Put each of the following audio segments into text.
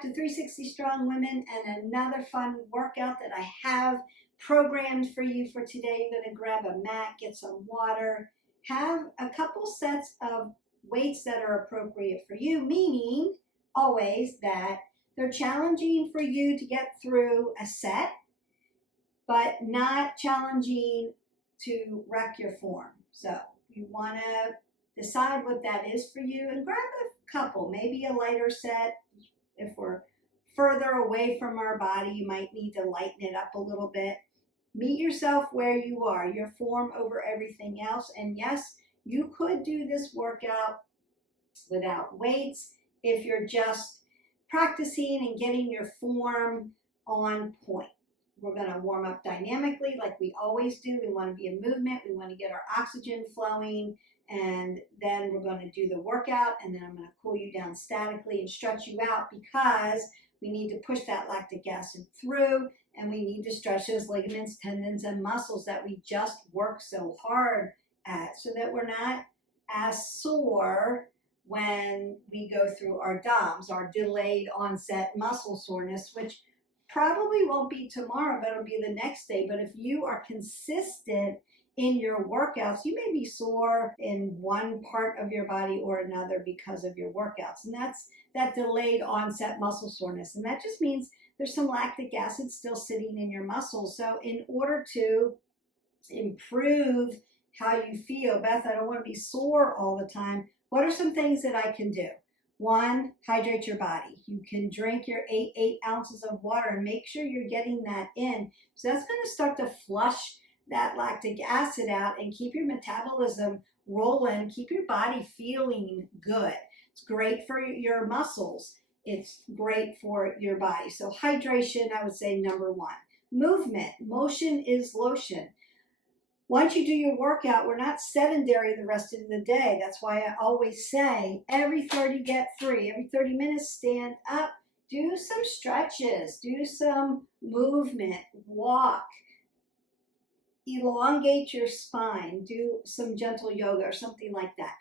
back to 360 Strong Women and another fun workout that I have programmed for you for today. You're going to grab a mat, get some water, have a couple sets of weights that are appropriate for you, meaning always that they're challenging for you to get through a set, but not challenging to wreck your form. So you want to decide what that is for you and grab a couple, maybe a lighter set. If we're further away from our body, you might need to lighten it up a little bit. Meet yourself where you are, your form over everything else. And yes, you could do this workout without weights if you're just practicing and getting your form on point. We're going to warm up dynamically like we always do. We want to be in movement. We want to get our oxygen flowing. And then we're going to do the workout. And then I'm going to cool you down statically and stretch you out because we need to push that lactic acid through. And we need to stretch those ligaments, tendons, and muscles that we just work so hard at so that we're not as sore when we go through our DOMS, our delayed onset muscle soreness, which probably won't be tomorrow, but it'll be the next day. But if you are consistent in your workouts, you may be sore in one part of your body or another because of your workouts. And that's that delayed onset muscle soreness. And that just means there's some lactic acid still sitting in your muscles. So in order to improve how you feel, Beth, I don't want to be sore all the time. What are some things that I can do? One, hydrate your body. You can drink your 8 ounces of water and make sure you're getting that in. So that's going to start to flush that lactic acid out and keep your metabolism rolling, keep your body feeling good. It's great for your muscles. It's great for your body. So hydration, I would say number one. Movement. Motion is lotion. Once you do your workout, we're not sedentary the rest of the day. That's why I always say every 30 get 3. Every 30 minutes, stand up, do some stretches, do some movement, walk, elongate your spine, do some gentle yoga or something like that.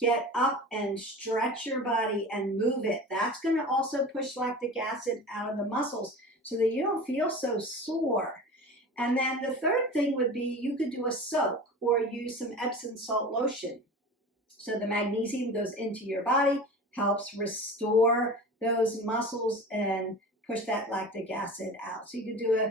Get up and stretch your body and move it. That's going to also push lactic acid out of the muscles so that you don't feel so sore. And then the third thing would be you could do a soak or use some Epsom salt lotion. So the magnesium goes into your body, helps restore those muscles and push that lactic acid out. So you could do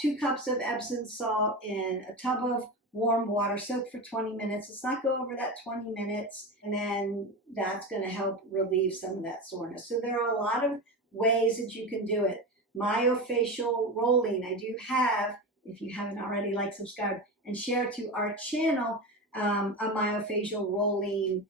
2 cups of Epsom salt in a tub of warm water, soak for 20 minutes. Let's not go over that 20 minutes. And then that's going to help relieve some of that soreness. So there are a lot of ways that you can do it. Myofascial rolling. I do have, if you haven't already, like, subscribe, and share to our channel a myofascial rolling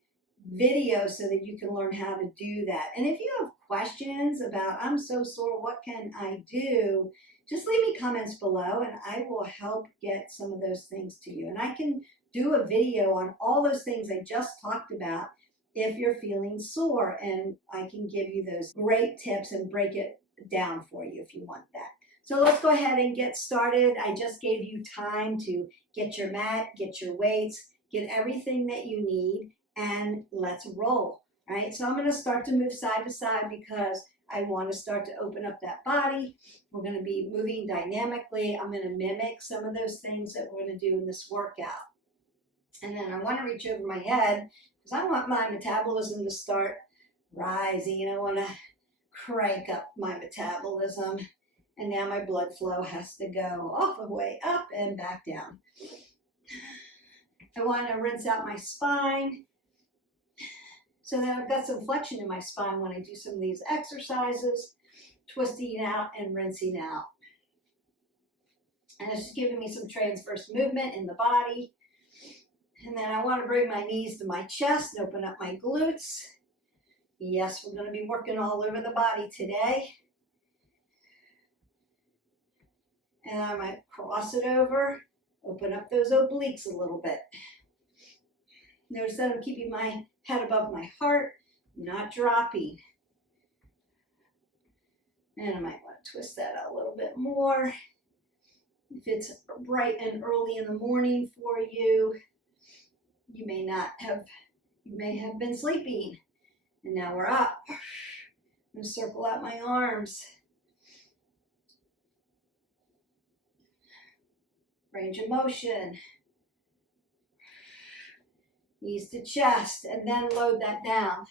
video so that you can learn how to do that. And if you have questions about, I'm so sore, what can I do? Just leave me comments below and I will help get some of those things to you. And I can do a video on all those things I just talked about if you're feeling sore, and I can give you those great tips and break it down for you if you want that. So let's go ahead and get started. I just gave you time to get your mat, get your weights, get everything that you need, and let's roll. All right, so I'm going to start to move side to side because I want to start to open up that body. We're going to be moving dynamically. I'm going to mimic some of those things that we're going to do in this workout. And then I want to reach over my head because I want my metabolism to start rising. I want to crank up my metabolism. And now my blood flow has to go all the way up and back down. I want to rinse out my spine so that I've got some flexion in my spine when I do some of these exercises, twisting out and rinsing out. And it's just giving me some transverse movement in the body. And then I want to bring my knees to my chest and open up my glutes. Yes, we're going to be working all over the body today. And I might cross it over, open up those obliques a little bit. Notice that I'm keeping my head above my heart, not dropping. And I might want to twist that out a little bit more. If it's bright and early in the morning for you, you may have been sleeping. And now we're up. I'm going to circle out my arms. Range of motion. Knees to chest, and then load that down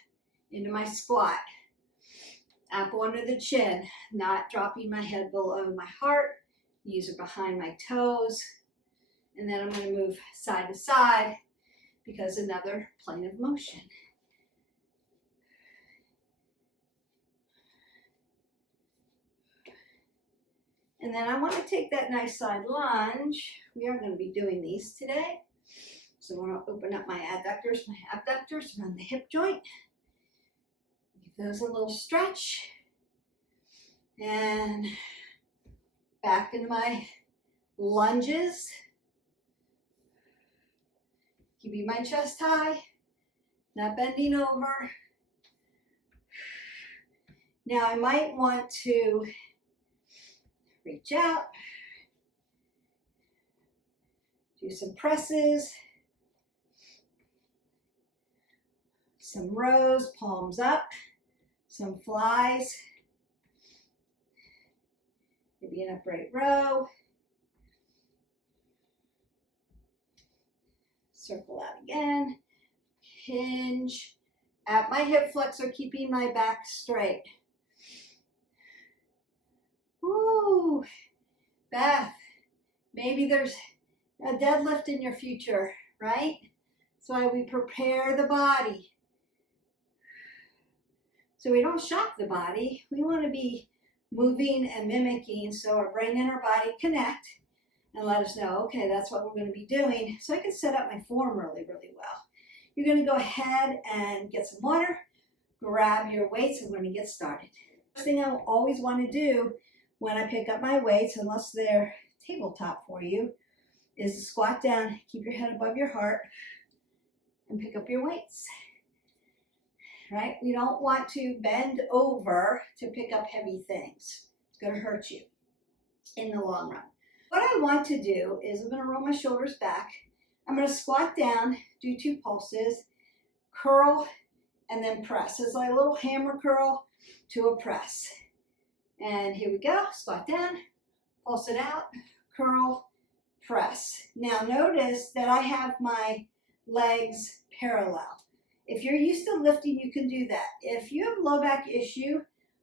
into my squat. Apple under the chin, not dropping my head below my heart. Knees are behind my toes. And then I'm going to move side to side because another plane of motion. And then I want to take that nice side lunge. We are going to be doing these today. So I want to open up my adductors, my abductors around the hip joint. Give those a little stretch. And back into my lunges. Keeping my chest high, not bending over. Now I might want to reach out, do some presses, some rows, palms up, some flies, maybe an upright row. Circle out again, hinge at my hip flexor, keeping my back straight. Woo, Beth, maybe there's a deadlift in your future, right? That's why we prepare the body. So we don't shock the body. We want to be moving and mimicking so our brain and our body connect and let us know, okay, that's what we're going to be doing. So I can set up my form really, really well. You're going to go ahead and get some water, grab your weights, and we're going to get started. First thing I always want to do when I pick up my weights, unless they're tabletop for you, is to squat down, keep your head above your heart, and pick up your weights. Right? We don't want to bend over to pick up heavy things. It's going to hurt you in the long run. What I want to do is I'm going to roll my shoulders back. I'm going to squat down, do 2 pulses, curl, and then press. It's like a little hammer curl to a press. And here we go. Squat down, pulse it out, curl, press. Now notice that I have my legs parallel. If you're used to lifting, you can do that. If you have a low back issue,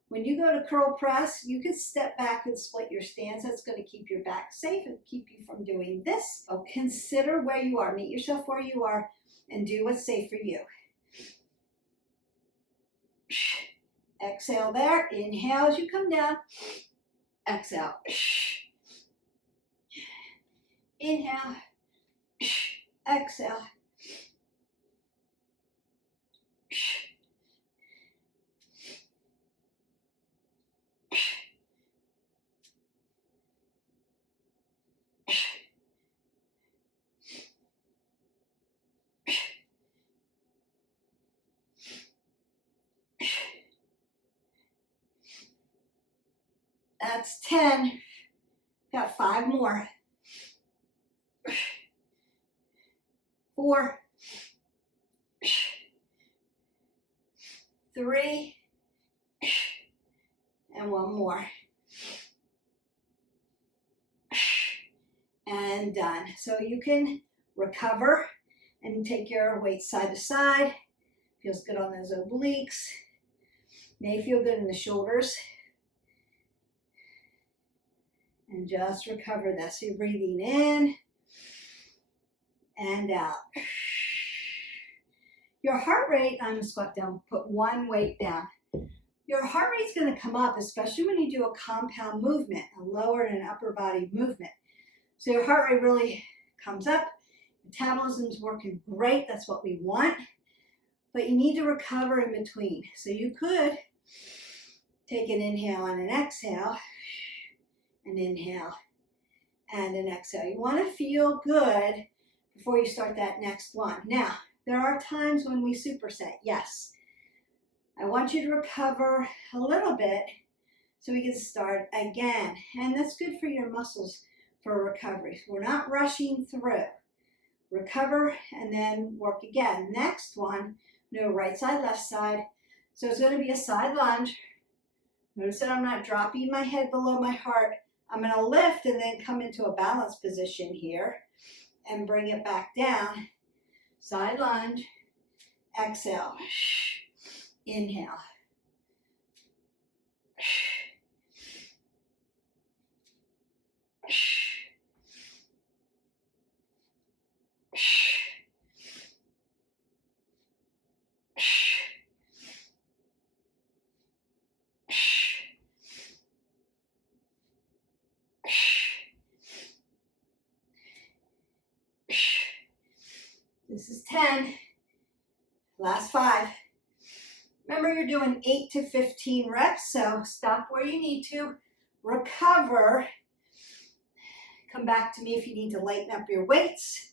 when you go to curl press, you can step back and split your stance. That's going to keep your back safe and keep you from doing this. So consider where you are. Meet yourself where you are and do what's safe for you. Exhale there. Inhale as you come down. Exhale. Inhale. Exhale. That's 10. Got 5 more. 4, 3, and 1 more. And done. So you can recover and take your weight side to side. Feels good on those obliques. May feel good in the shoulders. And just recover that. So you're breathing in and out. Your heart rate, I'm going to squat down, put 1 weight down. Your heart rate's going to come up, especially when you do a compound movement, a lower and an upper body movement. So your heart rate really comes up. Metabolism's working great. That's what we want. But you need to recover in between. So you could take an inhale and an exhale. An inhale and an exhale. You want to feel good before you start that next one. Now, there are times when we superset. Yes. I want you to recover a little bit so we can start again. And that's good for your muscles for recovery. We're not rushing through. Recover and then work again. Next one, no right side, left side. So it's going to be a side lunge. Notice that I'm not dropping my head below my heart. I'm going to lift and then come into a balanced position here and bring it back down. Side lunge, exhale, inhale. This is 10. Last 5. Remember, you're doing 8 to 15 reps, so stop where you need to. Recover. Come back to me if you need to lighten up your weights.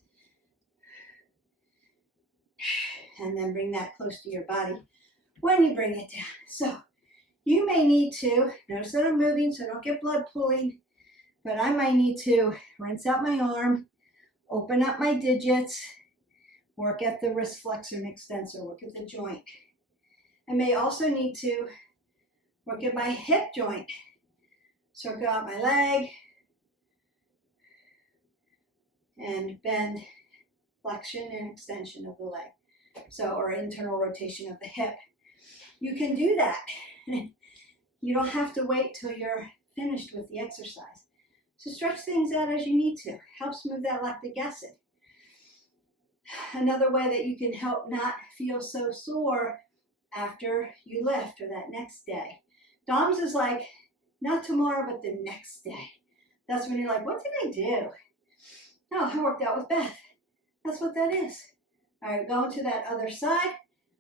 And then bring that close to your body when you bring it down. So you may need to, notice that I'm moving so I don't get blood pooling, but I might need to rinse out my arm, open up my digits, work at the wrist flexor and extensor, work at the joint. I may also need to work at my hip joint, circle out my leg, and bend, flexion and extension of the leg. So, or internal rotation of the hip. You can do that. You don't have to wait till you're finished with the exercise. So stretch things out as you need to. Helps move that lactic acid. Another way that you can help not feel so sore after you lift or that next day. DOMS is like, not tomorrow, but the next day. That's when you're like, what did I do? Oh, I worked out with Beth. That's what that is. All right, going to that other side.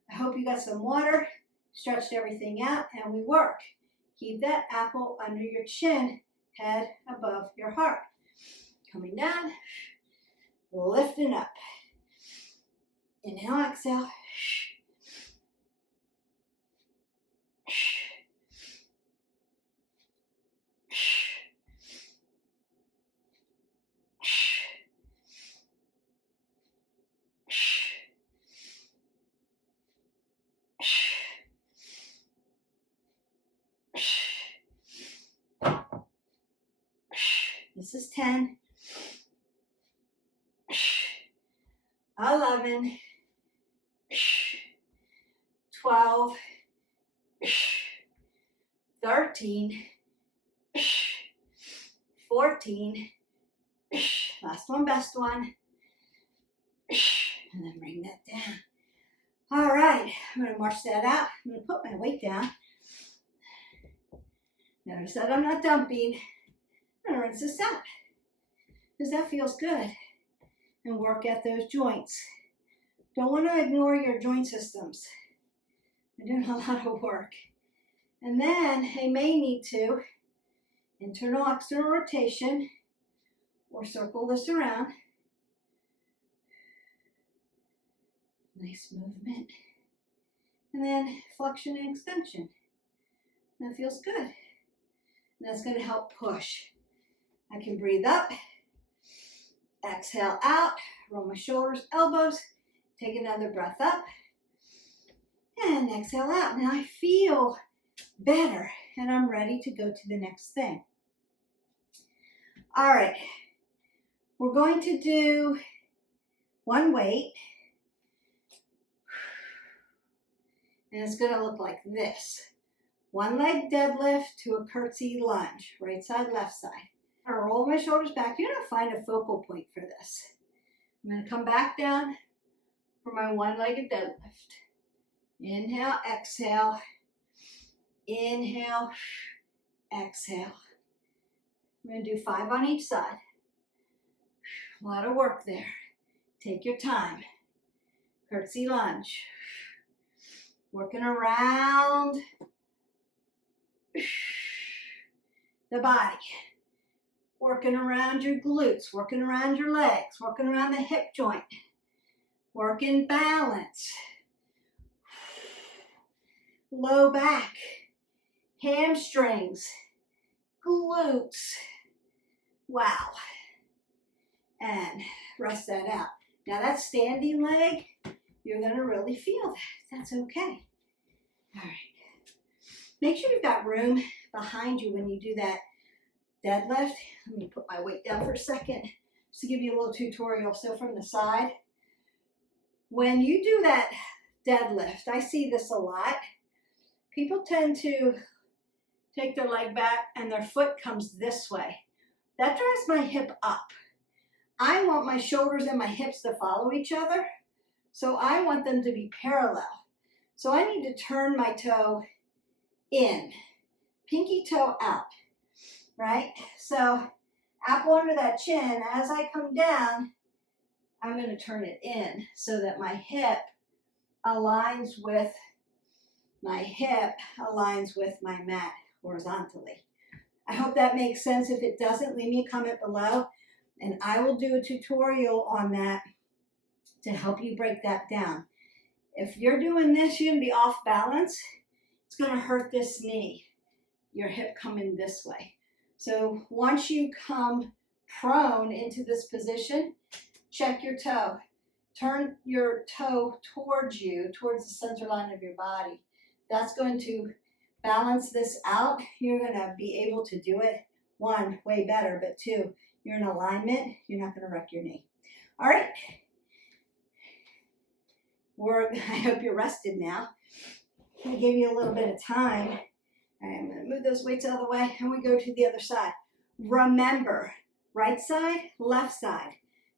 I hope you got some water, stretched everything out, and we work. Keep that apple under your chin, head above your heart. Coming down, lifting up. Inhale, exhale. This is 10, 11, 12, 13, 14, last one, best one, and then bring that down. All right, I'm going to march that out. I'm going to put my weight down. Notice that I'm not dumping. I'm going to rinse this out because that feels good, and work at those joints. Don't want to ignore your joint systems. They're doing a lot of work. And then I may need to internal external rotation or circle this around. Nice movement. And then flexion and extension. That feels good. And that's going to help push. I can breathe up, exhale out, roll my shoulders, elbows, take another breath up, and exhale out. Now I feel better, and I'm ready to go to the next thing. All right, we're going to do one weight, and it's going to look like this. One leg deadlift to a curtsy lunge, right side, left side. I'm going to roll my shoulders back. You're going to find a focal point for this. I'm going to come back down for my one-legged deadlift. Inhale, exhale. Inhale, exhale. I'm going to do 5 on each side. A lot of work there. Take your time. Curtsy lunge. Working around the body. Working around your glutes, working around your legs, working around the hip joint, working balance, low back, hamstrings, glutes. Wow. And rest that out. Now that standing leg, you're going to really feel that. That's okay. All right. Make sure you've got room behind you when you do that deadlift. Let me put my weight down for a second just to give you a little tutorial. So from the side, when you do that deadlift, I see this a lot. People tend to take their leg back and their foot comes this way. That drives my hip up. I want my shoulders and my hips to follow each other. So I want them to be parallel. So I need to turn my toe in, pinky toe out, right? So apple under that chin, as I come down, I'm going to turn it in so that my hip aligns with my mat horizontally. I hope that makes sense. If it doesn't, leave me a comment below and I will do a tutorial on that to help you break that down. If you're doing this, you're going to be off balance. It's going to hurt this knee, your hip coming this way. So once you come prone into this position, check your toe. Turn your toe towards you, towards the center line of your body. That's going to balance this out. You're going to be able to do it, one, way better, but two, you're in alignment. You're not going to wreck your knee. All right. I hope you're rested now. I gave you a little bit of time. All right, I'm going to move those weights out of the way and we go to the other side. Remember, right side, left side.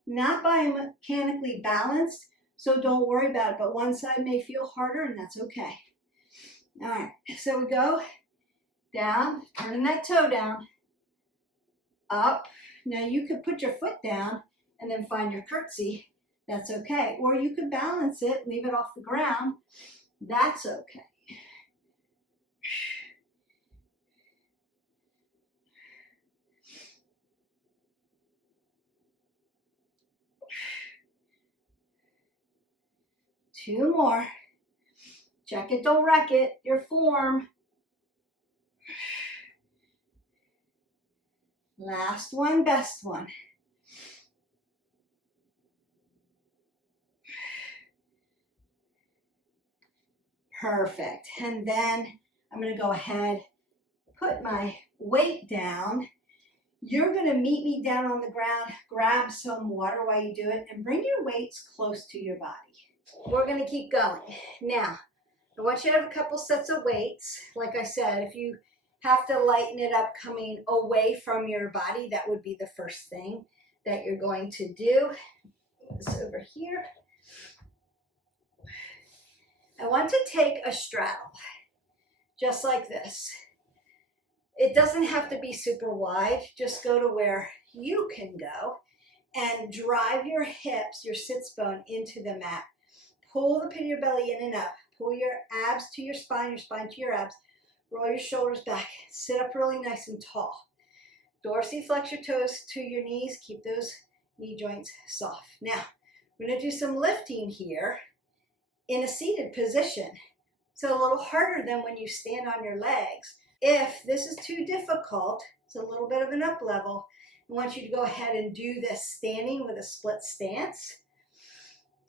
Not biomechanically balanced, so don't worry about it, but one side may feel harder and that's okay. All right, so we go down, turning that toe down, up. Now you could put your foot down and then find your curtsy. That's okay. Or you could balance it, leave it off the ground. That's okay. Two more. Check it, don't wreck it. Your form. Last one, best one. Perfect. And then I'm going to go ahead, put my weight down. You're going to meet me down on the ground, grab some water while you do it, and bring your weights close to your body. We're going to keep going. Now, I want you to have a couple sets of weights. Like I said, if you have to lighten it up coming away from your body, that would be the first thing that you're going to do. This over here. I want to take a straddle, just like this. It doesn't have to be super wide. Just go to where you can go and drive your hips, your sits bone into the mat. Pull the pit of your belly in and up. Pull your abs to your spine to your abs. Roll your shoulders back. Sit up really nice and tall. Dorsiflex your toes to your knees. Keep those knee joints soft. Now, we're going to do some lifting here in a seated position. So a little harder than when you stand on your legs. If this is too difficult, it's a little bit of an up level. I want you to go ahead and do this standing with a split stance.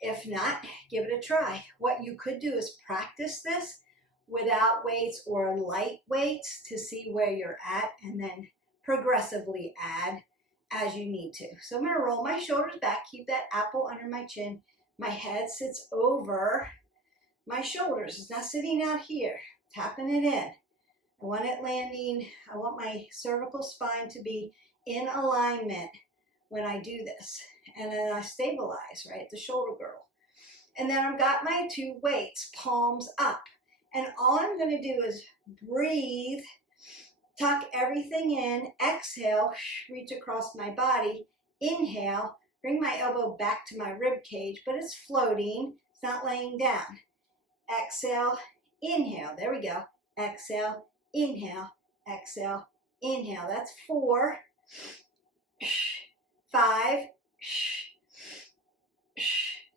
If not, give it a try. What you could do is practice this without weights or light weights to see where you're at and then progressively add as you need to. So I'm going to roll my shoulders back, keep that apple under my chin. My head sits over my shoulders. It's not sitting out here, tapping it in. I want it landing. I want my cervical spine to be in alignment when I do this. And then I stabilize right at the shoulder girdle. And then I've got my two weights, palms up. And all I'm going to do is breathe, tuck everything in, exhale, reach across my body, inhale, bring my elbow back to my rib cage, but it's floating, it's not laying down. Exhale, inhale, there we go. Exhale, inhale, exhale, inhale. That's 4, 5,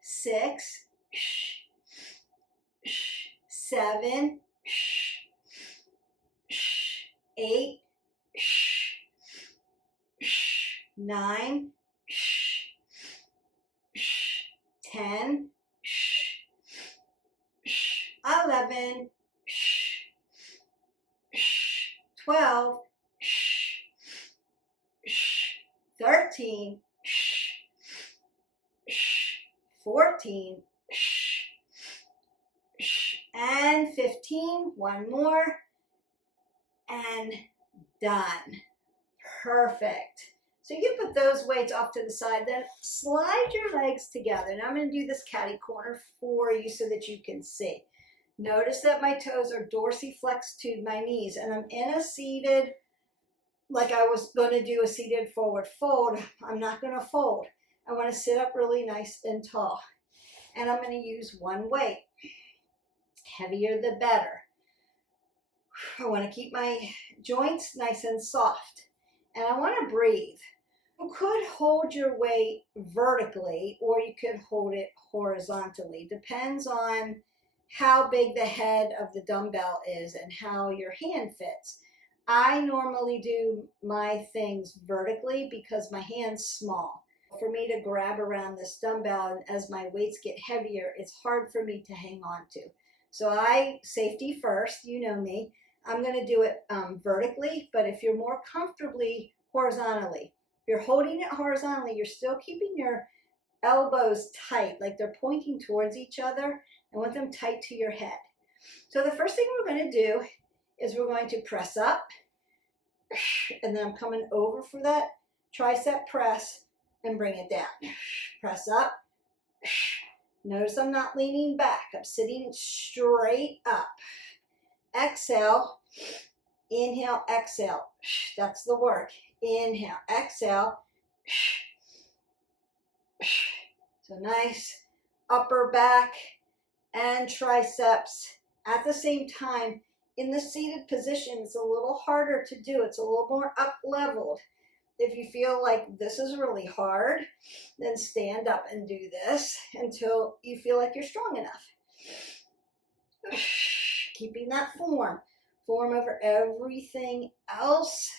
6, 7, 8, 9, 10, 11, 12, 13, 14, and 15. One more, and done. Perfect. So you can put those weights off to the side, then slide your legs together. Now I'm going to do this catty corner for you so that you can see. Notice that my toes are dorsiflexed to my knees, and I'm in a seated, like I was going to do a seated forward fold. I'm not going to fold. I want to sit up really nice and tall. And I'm going to use one weight. Heavier the better. I want to keep my joints nice and soft. And I want to breathe. You could hold your weight vertically or you could hold it horizontally. Depends on how big the head of the dumbbell is and how your hand fits. I normally do my things vertically because my hand's small. For me to grab around this dumbbell, and as my weights get heavier, it's hard for me to hang on to. So safety first, you know me. I'm going to do it vertically, but if you're more comfortably horizontally, if you're holding it horizontally, you're still keeping your elbows tight, like they're pointing towards each other. I want them tight to your head. So the first thing we're going to do is we're going to press up, and then I'm coming over for that tricep press and bring it down. Press up. Notice I'm not leaning back. I'm sitting straight up. Exhale. Inhale, exhale. That's the work. Inhale, exhale. So nice upper back and triceps at the same time. In the seated position, it's a little harder to do. It's a little more up leveled. If you feel like this is really hard, then stand up and do this until you feel like you're strong enough. Keeping that form over everything else.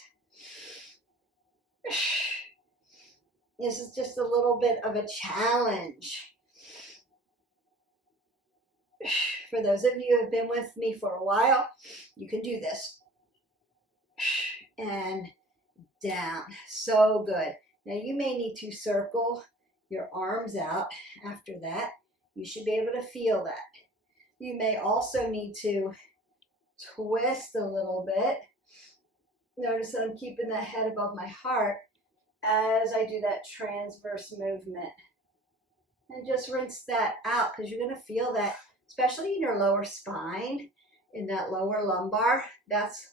This is just a little bit of a challenge. For those of you who have been with me for a while, you can do this. And down. So good. Now you may need to circle your arms out after that. You should be able to feel that. You may also need to twist a little bit. Notice that I'm keeping that head above my heart as I do that transverse movement. And just rinse that out because you're going to feel that, especially in your lower spine, in that lower lumbar. That's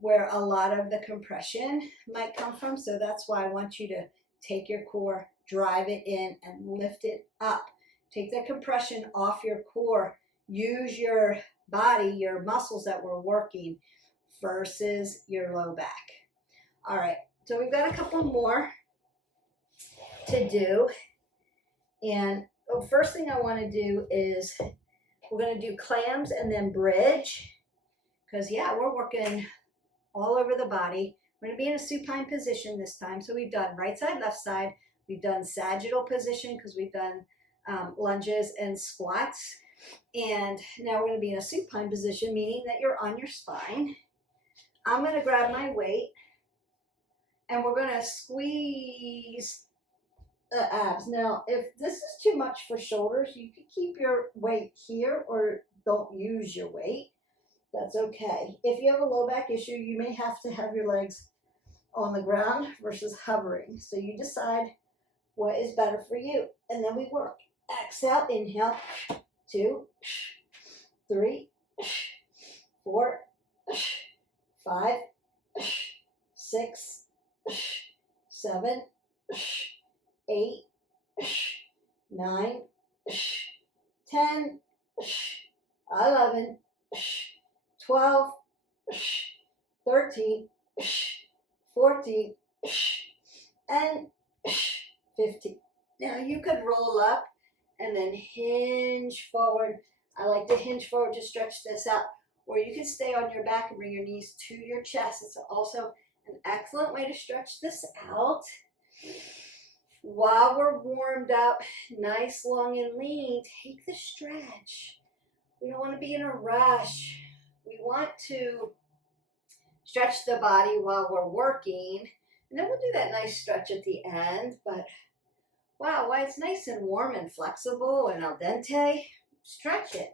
where a lot of the compression might come from. So that's why I want you to take your core, drive it in, and lift it up. Take that compression off your core. Use your body, your muscles that we're working versus your low back. All right, so we've got a couple more to do. And the first thing I want to do is we're going to do clams and then bridge. Because, yeah, we're working all over the body. We're going to be in a supine position this time. So we've done right side, left side. We've done sagittal position because we've done lunges and squats. And now we're going to be in a supine position, meaning that you're on your spine. I'm going to grab my weight and we're going to squeeze the abs. Now, if this is too much for shoulders, you can keep your weight here or don't use your weight. That's okay. If you have a low back issue, you may have to have your legs on the ground versus hovering. So you decide what is better for you. And then we work. Exhale, inhale, 2, 3, 4, 5, 6, 7, 8, 9, 10, 11, 12, 13, 14, and 15. Now you could roll up and then hinge forward. I like to hinge forward to stretch this out. Or you can stay on your back and bring your knees to your chest. It's also an excellent way to stretch this out. While we're warmed up, nice, long, and lean, take the stretch. We don't want to be in a rush. We want to stretch the body while we're working. And then we'll do that nice stretch at the end. But wow, why it's nice and warm and flexible and al dente. Stretch it.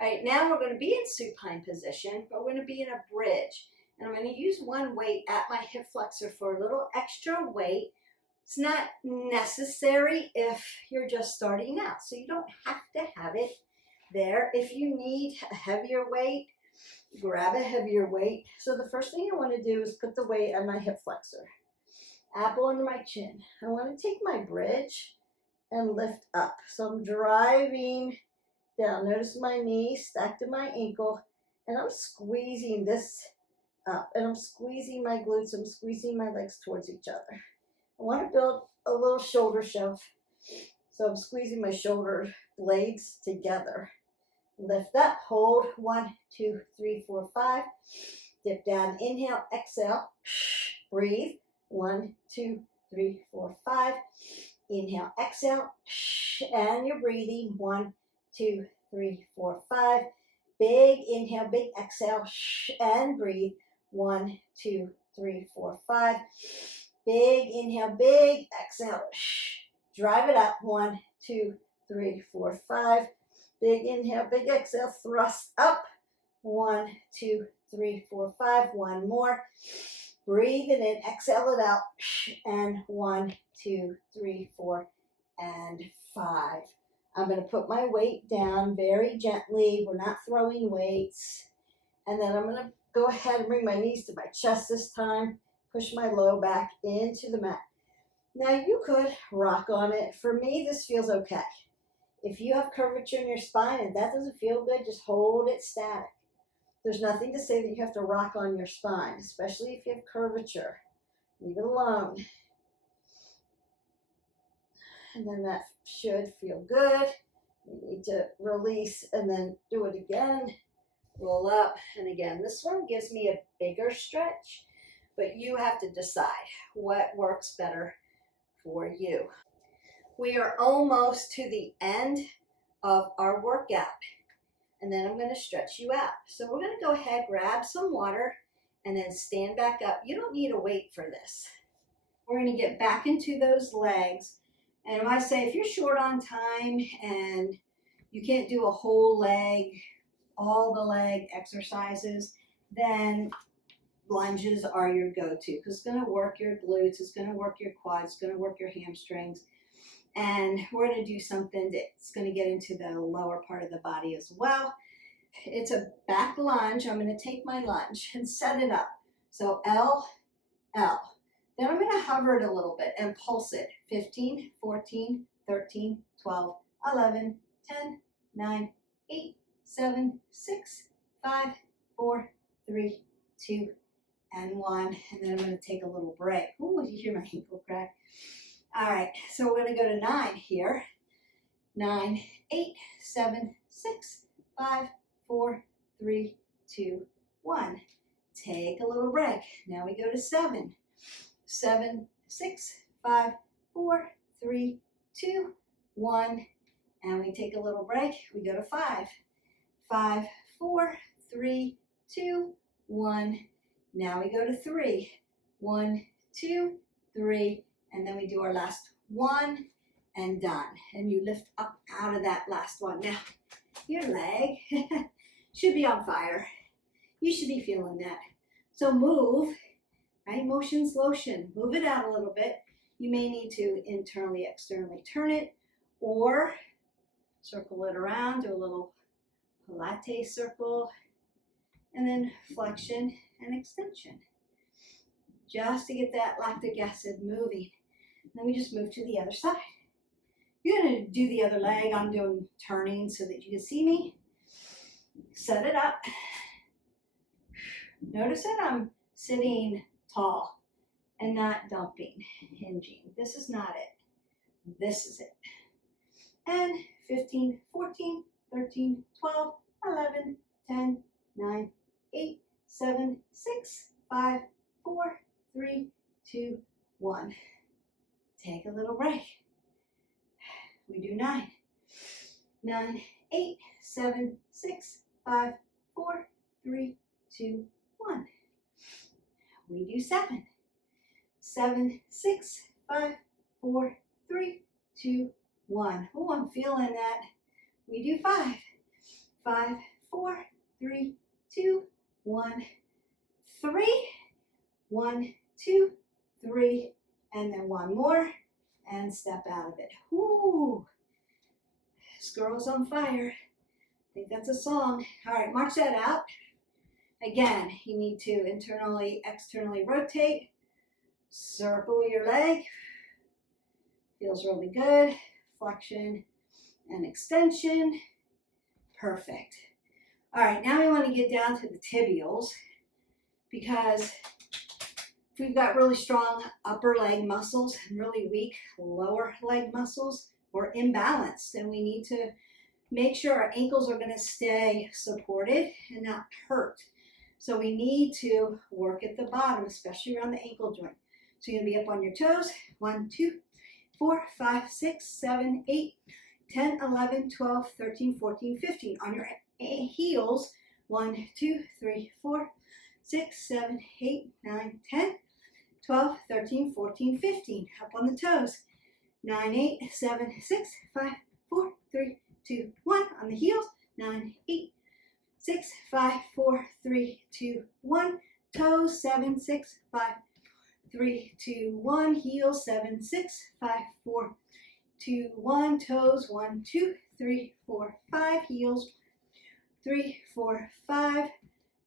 All right, now we're going to be in supine position, but we're going to be in a bridge. And I'm going to use one weight at my hip flexor for a little extra weight. It's not necessary if you're just starting out, so you don't have to have it there. If you need a heavier weight, grab a heavier weight. So the first thing I want to do is put the weight on my hip flexor. Apple under my chin. I want to take my bridge and lift up. So I'm driving down. Notice my knee stacked to my ankle, and I'm squeezing this up, and I'm squeezing my glutes. I'm squeezing my legs towards each other. I want to build a little shoulder shelf. So I'm squeezing my shoulder blades together. Lift up, hold, 1, 2, 3, 4, 5. Dip down, inhale, exhale, breathe. 1, 2, 3, 4, 5. Inhale, exhale, and you're breathing. 1, 2, 3, 4, 5. Big inhale, big exhale, and breathe. 1, 2, 3, 4, 5. Big inhale, big exhale. Drive it up. 1, 2, 3, 4, 5. Big inhale, big exhale, thrust up. 1, 2, 3, 4, 5. One more. Breathe it in, exhale it out. And 1, 2, 3, 4, and 5. I'm going to put my weight down very gently. We're not throwing weights. And then I'm going to go ahead and bring my knees to my chest this time. Push my low back into the mat. Now you could rock on it. For me, this feels okay. If you have curvature in your spine and that doesn't feel good, just hold it static. There's nothing to say that you have to rock on your spine, especially if you have curvature. Leave it alone. And then that should feel good. You need to release and then do it again. Roll up. And again, this one gives me a bigger stretch, but you have to decide what works better for you. We are almost to the end of our workout. And then I'm going to stretch you out. So we're going to go ahead, grab some water, and then stand back up. You don't need a weight for this. We're going to get back into those legs. And when I say if you're short on time and you can't do a whole leg, all the leg exercises, then lunges are your go-to because it's going to work your glutes, it's going to work your quads, it's going to work your hamstrings. And we're going to do something that's going to get into the lower part of the body as well. It's a back lunge. I'm going to take my lunge and set it up. So L, L. Then I'm going to hover it a little bit and pulse it. 15, 14, 13, 12, 11, 10, 9, 8, 7, 6, 5, 4, 3, 2, and 1. And then I'm going to take a little break. Oh, you hear my ankle crack? All right, so we're going to go to 9 here. 9, 8, 7, 6, 5, 4, 3, 2, 1. Take a little break. Now we go to 7. 7, 6, 5, 4, 3, 2, 1. And we take a little break. We go to 5. 5, 4, 3, 2, 1. Now we go to 3. 1, 2, 3. And then we do our last one and done. And you lift up out of that last one. Now, your leg should be on fire. You should be feeling that. So move, right? Motion's lotion. Move it out a little bit. You may need to internally, externally turn it or circle it around, do a little Pilates circle, and then flexion and extension. Just to get that lactic acid moving. Then we just move to the other side. You're going to do the other leg. I'm doing turning so that you can see me. Set it up. Notice that I'm sitting tall and not dumping, hinging. This is not it. This is it. And 15, 14, 13, 12, 11, 10, 9, 8, 7, 6, 5, 4, 3, 2, 1. Take a little break. We do 9. 9, 8, 7, 6, 5, 4, 3, 2, 1. We do 7. 7, 6, 5, 4, 3, 2, 1. Oh, I'm feeling that. We do 5. 5, 4, 3, 2, 1, 3. 1, 2, 3, and then one more, and step out of it. Whoo! This girl's on fire. I think that's a song. All right, march that out. Again, you need to internally, externally rotate. Circle your leg. Feels really good. Flexion and extension. Perfect. All right, now we want to get down to the tibials, because if we've got really strong upper leg muscles and really weak lower leg muscles, we're imbalanced, and we need to make sure our ankles are going to stay supported and not hurt. So we need to work at the bottom, especially around the ankle joint. So you're going to be up on your toes. 1, 2, 4, 5, 6, 7, 8, 10, 11, 12, 13, 14, 15. On your heels. 1, 2, 3, 4, 6, 7, 8, 9, 10, 12, 13, 14, 15. Up on the toes. 9, 8, 7, 6, 5, 4, 3, 2, 1. On the heels. 9, 8, 6, 5, 4, 3, 2, 1. Toes. 7, 6, 5, 3, 2, 1. Heels. 7, 6, 5, 4, 2, 1. Toes. 1, 2, 3, 4, 5. Heels. 3, 4, 5.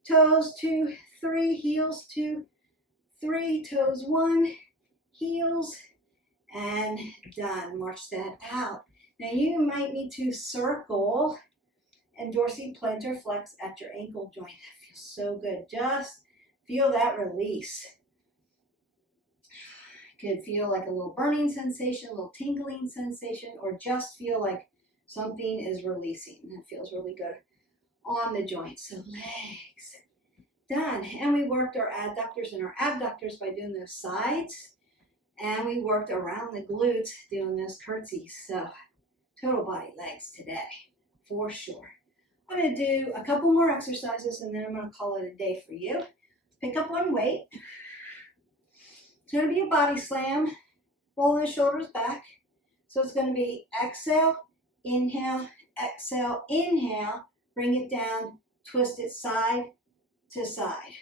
Toes. 2, 3. Heels. 2, 3. Toes. 1. Heels. And done. March that out. Now you might need to circle and dorsiplantar flex at your ankle joint. That feels so good. Just feel that release. It could feel like a little burning sensation, a little tingling sensation, or just feel like something is releasing. That feels really good on the joints. So legs. Done. And we worked our adductors and our abductors by doing those sides. And we worked around the glutes doing those curtsies. So total body legs today, for sure. I'm going to do a couple more exercises, and then I'm going to call it a day for you. Pick up one weight. It's going to be a body slam, rolling the shoulders back. So it's going to be exhale, inhale, bring it down, twist it side to side.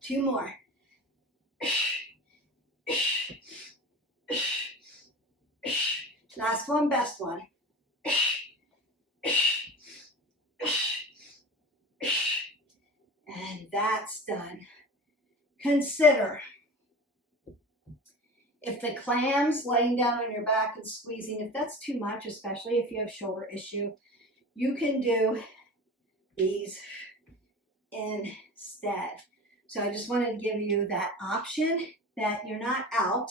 Two more. Last one, best one. And that's done. Consider if the clams, laying down on your back and squeezing, if that's too much, especially if you have shoulder issue, you can do these instead. So I just wanted to give you that option that you're not out.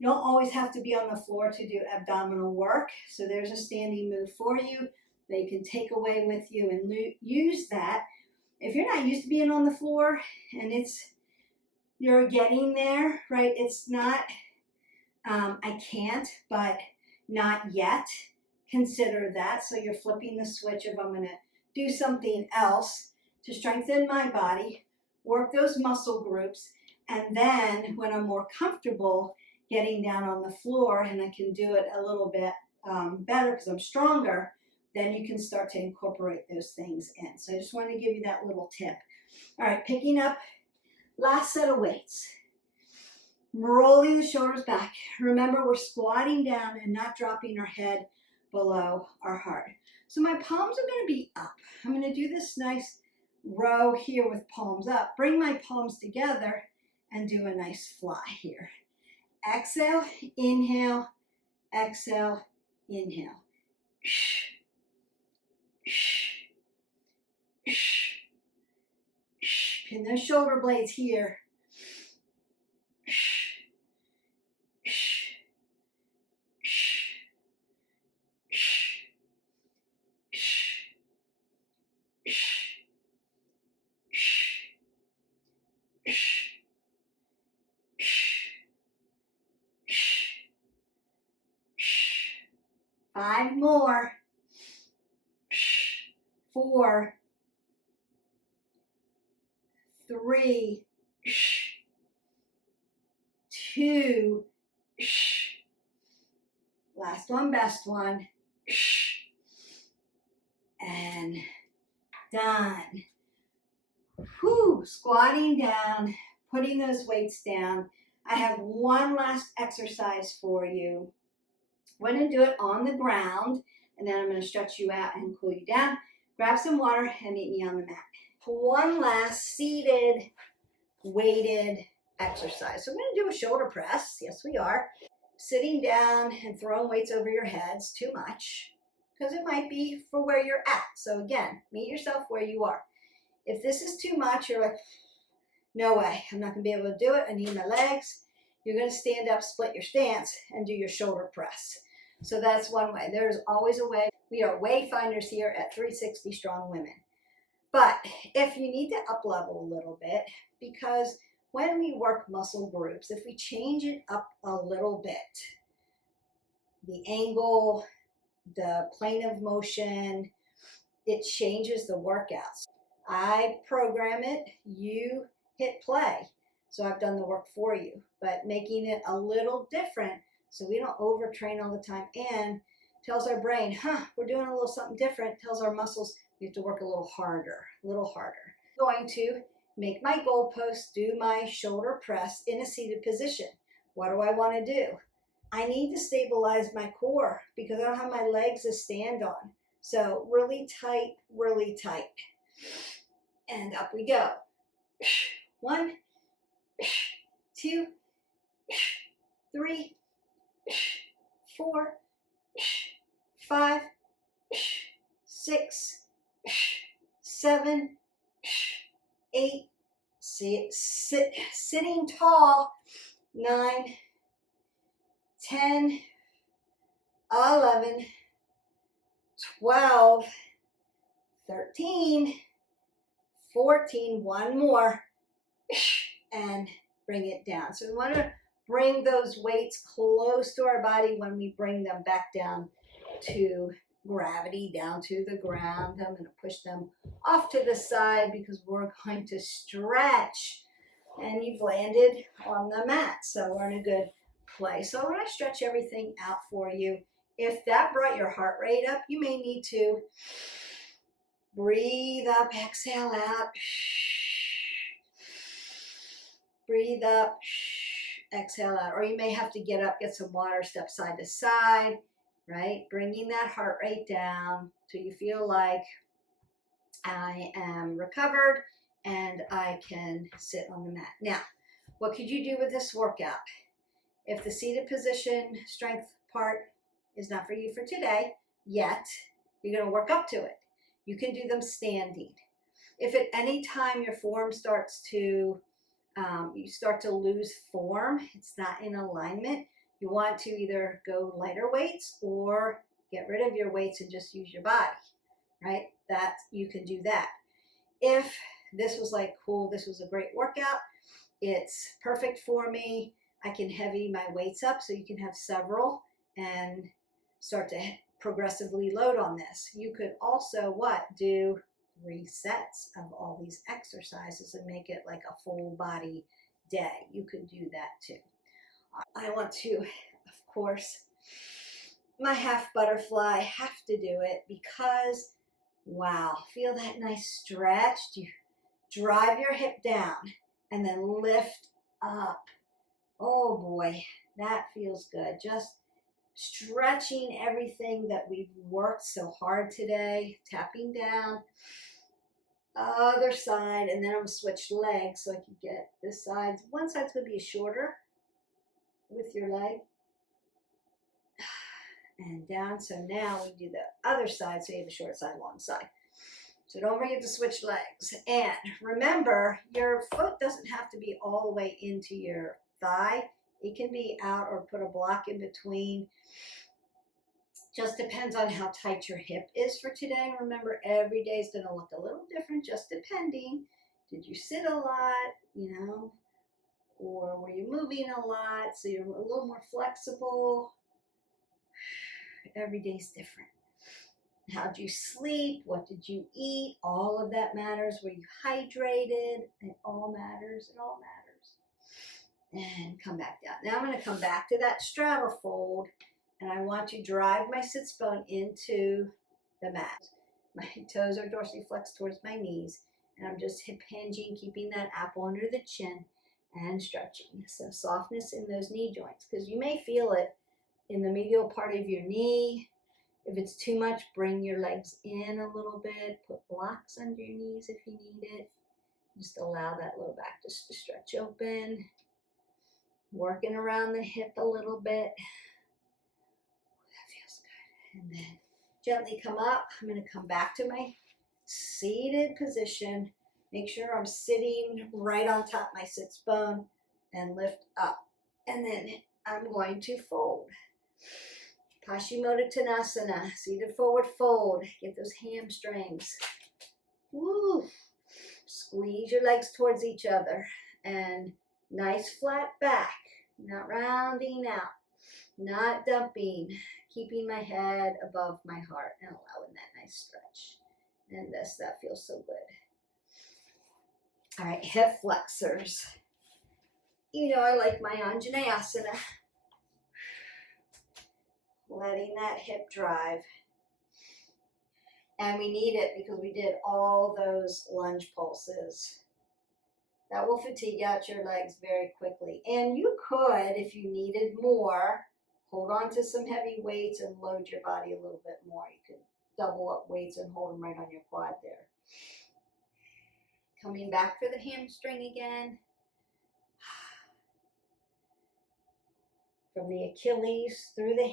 You don't always have to be on the floor to do abdominal work. So there's a standing move for you that you can take away with you and use that. If you're not used to being on the floor and you're getting there, right? It's not, I can't, but not yet. Consider that. So you're flipping the switch of I'm going to do something else to strengthen my body, work those muscle groups, and then when I'm more comfortable getting down on the floor and I can do it a little bit better because I'm stronger, then you can start to incorporate those things in. So I just wanted to give you that little tip. All right, picking up last set of weights. Rolling the shoulders back. Remember, we're squatting down and not dropping our head below our heart. So my palms are going to be up. I'm going to do this nice row here with palms up. Bring my palms together and do a nice fly here. Exhale, inhale, exhale, inhale. And those shoulder blades here. Five more. 4, 3, 2, last one, best one, and done. Whew, squatting down, putting those weights down. I have one last exercise for you. We're going to do it on the ground, and then I'm going to stretch you out and cool you down. Grab some water and meet me on the mat. One last seated, weighted exercise. So we're going to do a shoulder press. Yes, we are. Sitting down and throwing weights over your heads too much, because it might be for where you're at. So again, meet yourself where you are. If this is too much, you're like, no way, I'm not going to be able to do it. I need my legs. You're going to stand up, split your stance, and do your shoulder press. So that's one way. There's always a way. We are wayfinders here at 360 Strong Women. But if you need to up level a little bit, because when we work muscle groups, if we change it up a little bit, the angle, the plane of motion, it changes the workouts. I program it, you hit play. So I've done the work for you, but making it a little different so we don't overtrain all the time, and tells our brain, we're doing a little something different, tells our muscles we have to work a little harder, I'm going to make my goalpost, do my shoulder press in a seated position. What do I want to do? I need to stabilize my core because I don't have my legs to stand on. So really tight, and up we go. 1, 2, 3, 4, 5, 6, 7, 8, sitting tall, 9, 10, 11, 12, 13, 14, one more, and bring it down. So we want to bring those weights close to our body when we bring them back down to gravity, down to the ground. I'm going to push them off to the side because we're going to stretch, and you've landed on the mat, so we're in a good place. So I'm going to stretch everything out for you. If that brought your heart rate up, you may need to breathe up, exhale out, breathe up, exhale out, or you may have to get up, get some water, step side to side, right? Bringing that heart rate down till you feel like I am recovered and I can sit on the mat. Now, what could you do with this workout? If the seated position strength part is not for you for today yet, you're going to work up to it. You can do them standing. If at any time your form starts to, you start to lose form, it's not in alignment, you want to either go lighter weights or get rid of your weights and just use your body, right? That you can do that. If this was like, cool, this was a great workout, it's perfect for me, I can heavy my weights up so you can have several and start to progressively load on this. You could also do 3 sets of all these exercises and make it like a full body day. You could do that too. I want to, of course, my half butterfly, have to do it because, wow, feel that nice stretch. You drive your hip down and then lift up. Oh boy, that feels good. Just stretching everything that we've worked so hard today, tapping down, other side, and then I'm going to switch legs so I can get this side. One side's going to be shorter with your leg. And down, so now we do the other side, so you have a short side, long side. So don't forget to switch legs. And remember, your foot doesn't have to be all the way into your thigh. It can be out or put a block in between. Just depends on how tight your hip is for today. Remember, every day is going to look a little different, just depending. Did you sit a lot, you know, or were you moving a lot, so you're a little more flexible? Every day's different. How'd you sleep? What did you eat? All of that matters. Were you hydrated? It all matters. It all matters. And come back down. Now I'm going to come back to that straddle fold, and I want to drive my sits bone into the mat. My toes are dorsally flexed towards my knees, and I'm just hip hinging, keeping that apple under the chin and stretching. So softness in those knee joints, because you may feel it in the medial part of your knee. If it's too much, bring your legs in a little bit. Put blocks under your knees if you need it. Just allow that low back just to stretch open. Working around the hip a little bit. That feels good. And then gently come up. I'm going to come back to my seated position. Make sure I'm sitting right on top of my sits bone and lift up. And then I'm going to fold. Paschimottanasana, seated forward fold. Get those hamstrings. Woo! Squeeze your legs towards each other. And nice flat back. Not rounding out. Not dumping. Keeping my head above my heart and allowing that nice stretch. And that feels so good. All right, hip flexors. You know I like my Anjaneyasana. Letting that hip drive. And we need it because we did all those lunge pulses. That will fatigue out your legs very quickly. And you could, if you needed more, hold on to some heavy weights and load your body a little bit more. You could double up weights and hold them right on your quad there. Coming back for the hamstring again. From the Achilles, through the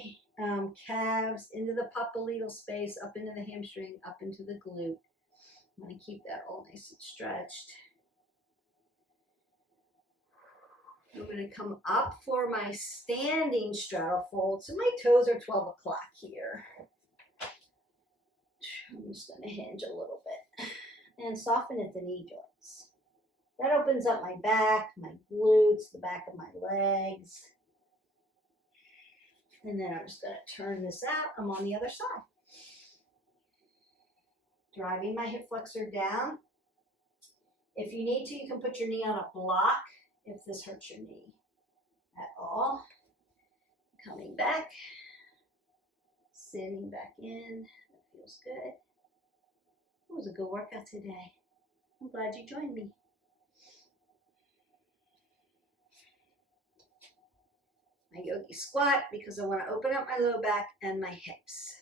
calves, into the popliteal space, up into the hamstring, up into the glute. I'm going to keep that all nice and stretched. I'm going to come up for my standing straddle fold. So my toes are 12 o'clock here. I'm just going to hinge a little bit and soften at the knee joints. That opens up my back, my glutes, the back of my legs. And then I'm just going to turn this out. I'm on the other side. Driving my hip flexor down. If you need to, you can put your knee on a block if this hurts your knee at all. Coming back. Sitting back in. That feels good. It was a good workout today. I'm glad you joined me. My yogi squat because I want to open up my low back and my hips.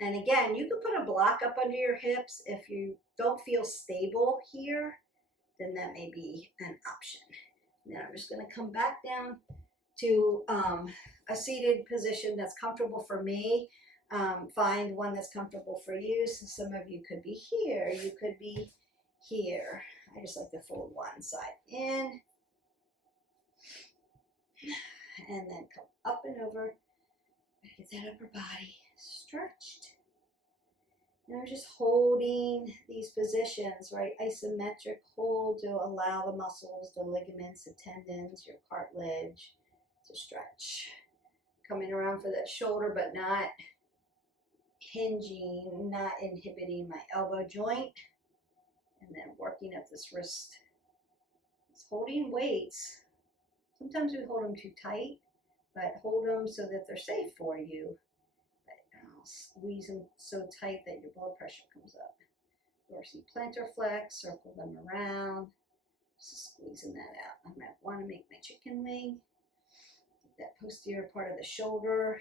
And again, you can put a block up under your hips if you don't feel stable here, then that may be an option. Now I'm just going to come back down to a seated position that's comfortable for me. Find one that's comfortable for you. So some of you could be here, you could be here. I just like to fold one side in. And then come up and over. Get that upper body stretched. Now we're just holding these positions, right? Isometric hold to allow the muscles, the ligaments, the tendons, your cartilage to stretch. Coming around for that shoulder, but not hinging, not inhibiting my elbow joint. And then working up this wrist. It's holding weights. Sometimes we hold them too tight, but hold them so that they're safe for you. But squeeze them so tight that your blood pressure comes up. Dorsiplantar flex, circle them around. Just squeezing that out. I might want to make my chicken wing. Get that posterior part of the shoulder.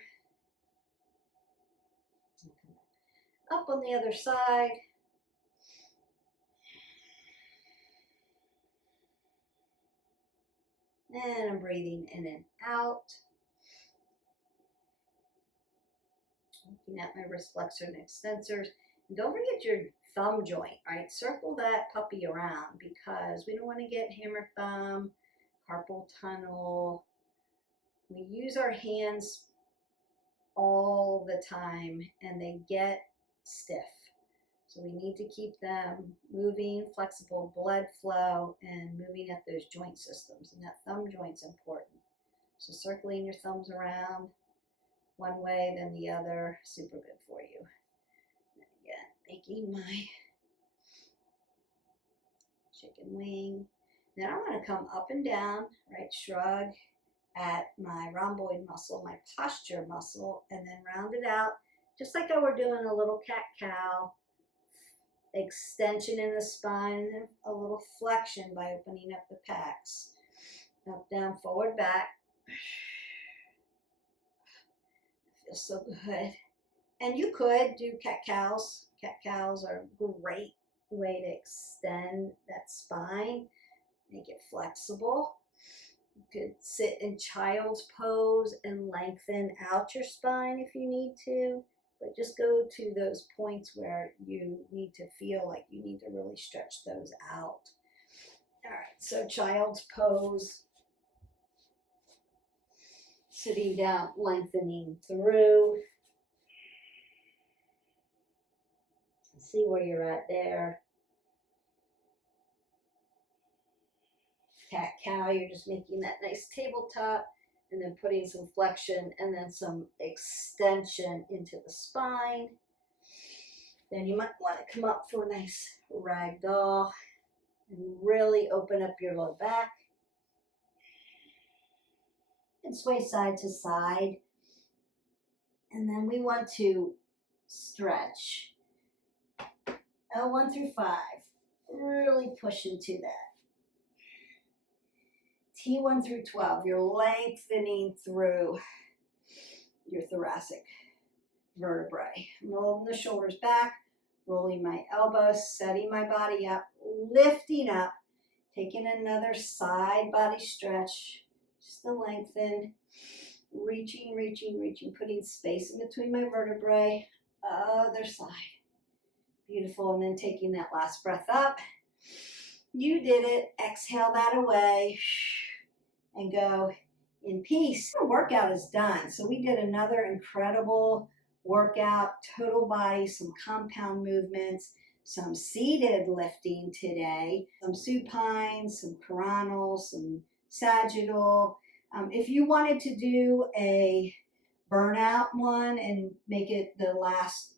Up on the other side. And I'm breathing in and out. Looking at my wrist flexor and extensors. Don't forget your thumb joint, right? Circle that puppy around because we don't want to get hammer thumb, carpal tunnel. We use our hands all the time and they get stiff. So we need to keep them moving, flexible blood flow, and moving at those joint systems. And that thumb joint's important. So circling your thumbs around one way, then the other, super good for you. And again, making my chicken wing. Then I'm going to come up and down, right? Shrug at my rhomboid muscle, my posture muscle, and then round it out, just like I were doing a little cat-cow. Extension in the spine, and then a little flexion by opening up the pecs. Up, down, forward, back. Feels so good. And you could do cat-cows. Cat-cows are a great way to extend that spine, make it flexible. You could sit in child's pose and lengthen out your spine if you need to. But just go to those points where you need to feel like you need to really stretch those out. All right, so child's pose. Sitting down, lengthening through. See where you're at there. Cat-cow, you're just making that nice tabletop. And then putting some flexion and then some extension into the spine. Then you might want to come up for a nice ragdoll and really open up your low back. And sway side to side. And then we want to stretch. 1 through 5. Really push into that. T1 through 12, you're lengthening through your thoracic vertebrae. I'm rolling the shoulders back, rolling my elbows, setting my body up, lifting up, taking another side body stretch, just to lengthen, reaching, reaching, reaching, putting space in between my vertebrae, other side. Beautiful, and then taking that last breath up. You did it. Exhale that away. And go in peace. Our workout is done. So we did another incredible workout, total body, some compound movements, some seated lifting today, some supine, some coronal, some sagittal. If you wanted to do a burnout one and make it the last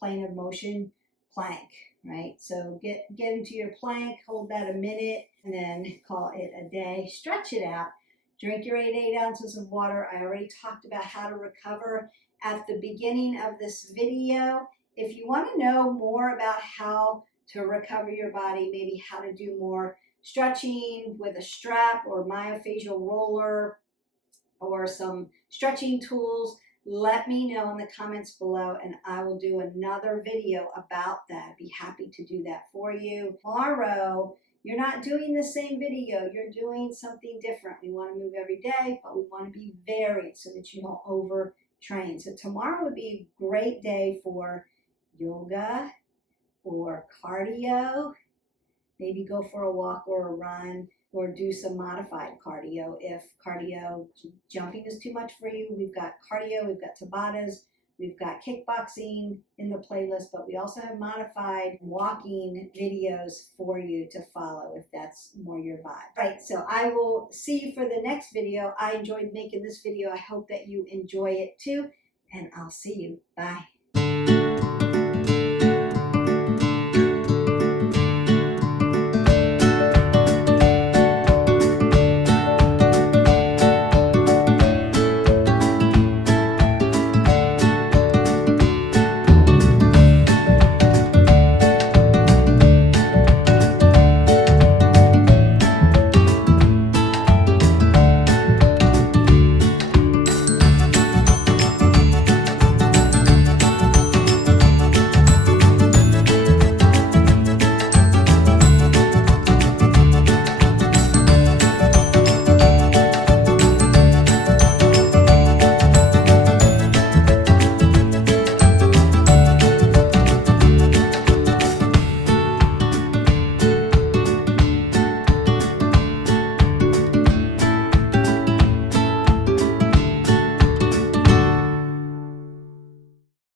plane of motion, plank, right? So get into your plank, hold that a minute, and then call it a day. Stretch it out. Drink your 8 ounces of water. I already talked about how to recover at the beginning of this video. If you want to know more about how to recover your body, maybe how to do more stretching with a strap or myofascial roller or some stretching tools, let me know in the comments below and I will do another video about that. I'd be happy to do that for you. Tomorrow, you're not doing the same video. You're doing something different. We want to move every day, but we want to be varied so that you don't overtrain. So tomorrow would be a great day for yoga or cardio. Maybe go for a walk or a run or do some modified cardio. If cardio jumping is too much for you, we've got cardio, we've got Tabatas, we've got kickboxing in the playlist, but we also have modified walking videos for you to follow if that's more your vibe. Right, so I will see you for the next video. I enjoyed making this video. I hope that you enjoy it too, and I'll see you. Bye.